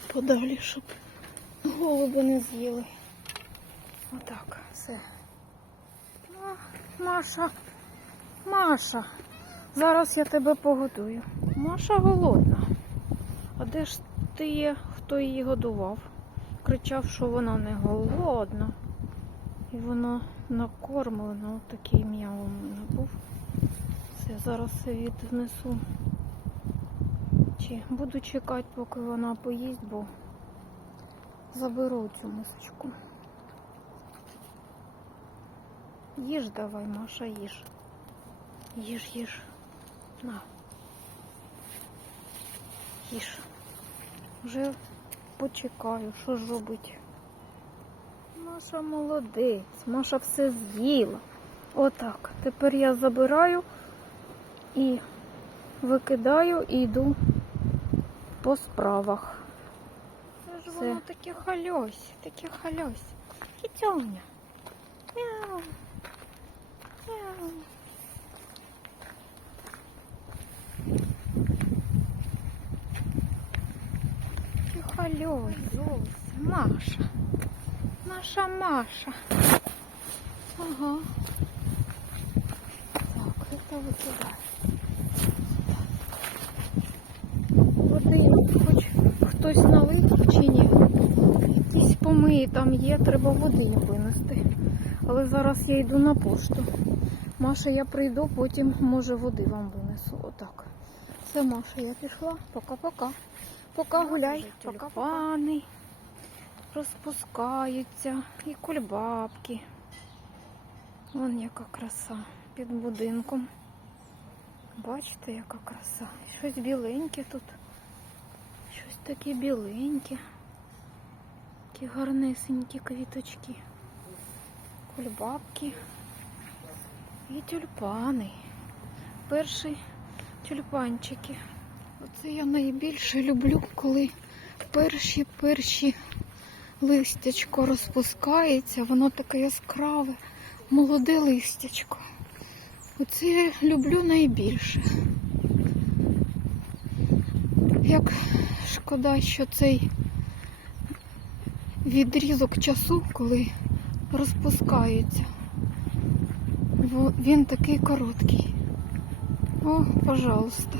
подалі, щоб голуби не з'їли. Отак, все. А, Маша, Маша, зараз я тебе погодую. Маша голодна. А де ж ти є, хто її годував? Кричав, що вона не голодна. І вона накормлена. Ось такий м'яв у мене був. Все, зараз віднесу. Чи буду чекати, поки вона поїсть, бо заберу цю мисочку. Їж давай, Маша, їж. Їж, їж. На. Їж. Вже почекаю, що ж робити. Маша молодець, Маша все з'їла. Отак. Тепер я забираю і викидаю і йду по справах. Це ж воно таке хальось, таке хальось. Кітьоня. Мяу. Мяу. Зовсім. Маша. Наша Маша. Ага. Так, это викидаю. Води хоч хтось налив чи ні. Якісь помиї там є, треба води винести. Але зараз я йду на пошту. Маша, я прийду, потім може води вам винесу. Отак. Все, Маша, я пішла. Пока-пока. Пока гуляй. Пока-пока. Розпускаються і кульбабки. Вон яка краса під будинком. Бачите, яка краса. Щось біленьке тут. Щось таке біленьке. Такі гарнесенькі квіточки. Кульбабки. І тюльпани. Перші тюльпанчики. Оце я найбільше люблю, коли перші перші листячко розпускається, воно таке яскраве, молоде листячко. Оце я люблю найбільше. Як шкода, що цей відрізок часу, коли розпускається, він такий короткий. О, пожалуйста.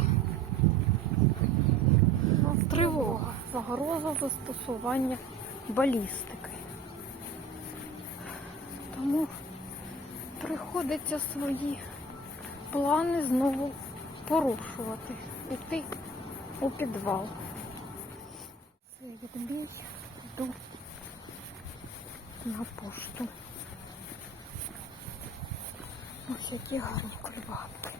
Тривога. Загроза застосування балістики. Тому приходиться свої плани знову порушувати. Іти у підвал. Відбій, йду на пошту. Ось які гарні кульбабки.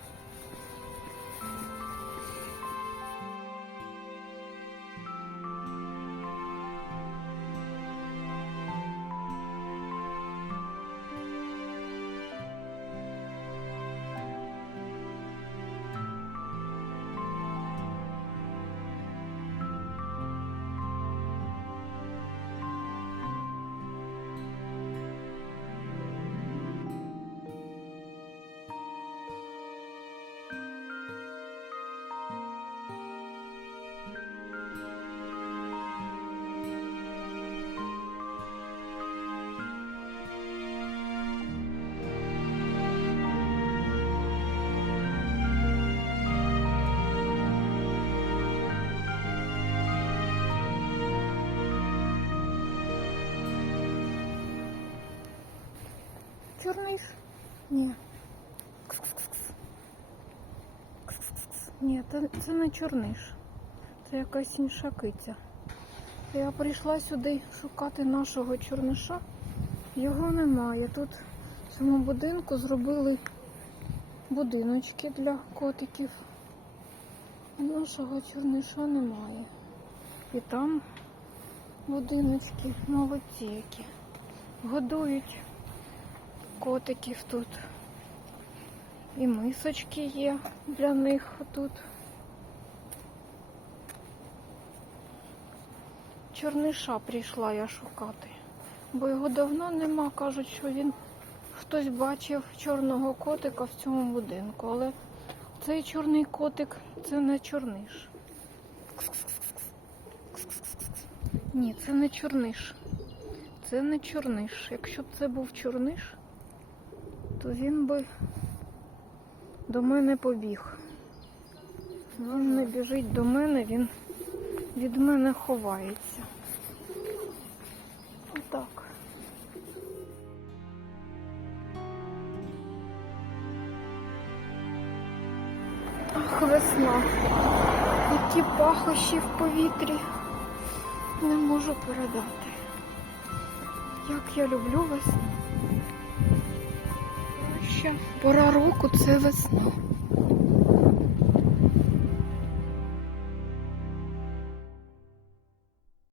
Чорниш? Ні. Кс-кс-кс-кс. Кс-кс-кс-кс. Ні, це, не чорниш. Це якась інша киця. Я прийшла сюди шукати нашого чорниша. Його немає. Тут в цьому будинку зробили будиночки для котиків. Нашого чорниша немає. І там будиночки молодці які. Годують котиків тут. І мисочки є для них тут. Чорниша прийшла я шукати, бо його давно нема. Кажуть, що він хтось бачив чорного котика в цьому будинку, але цей чорний котик це не чорниш. Ні, це не чорниш. Це не чорниш. Якщо б це був чорниш, то він би до мене побіг. Він не біжить до мене, він від мене ховається. Отак. Ах, весна. Які пахощі в повітрі. Не можу передати. Як я люблю весну. Пора року це весна.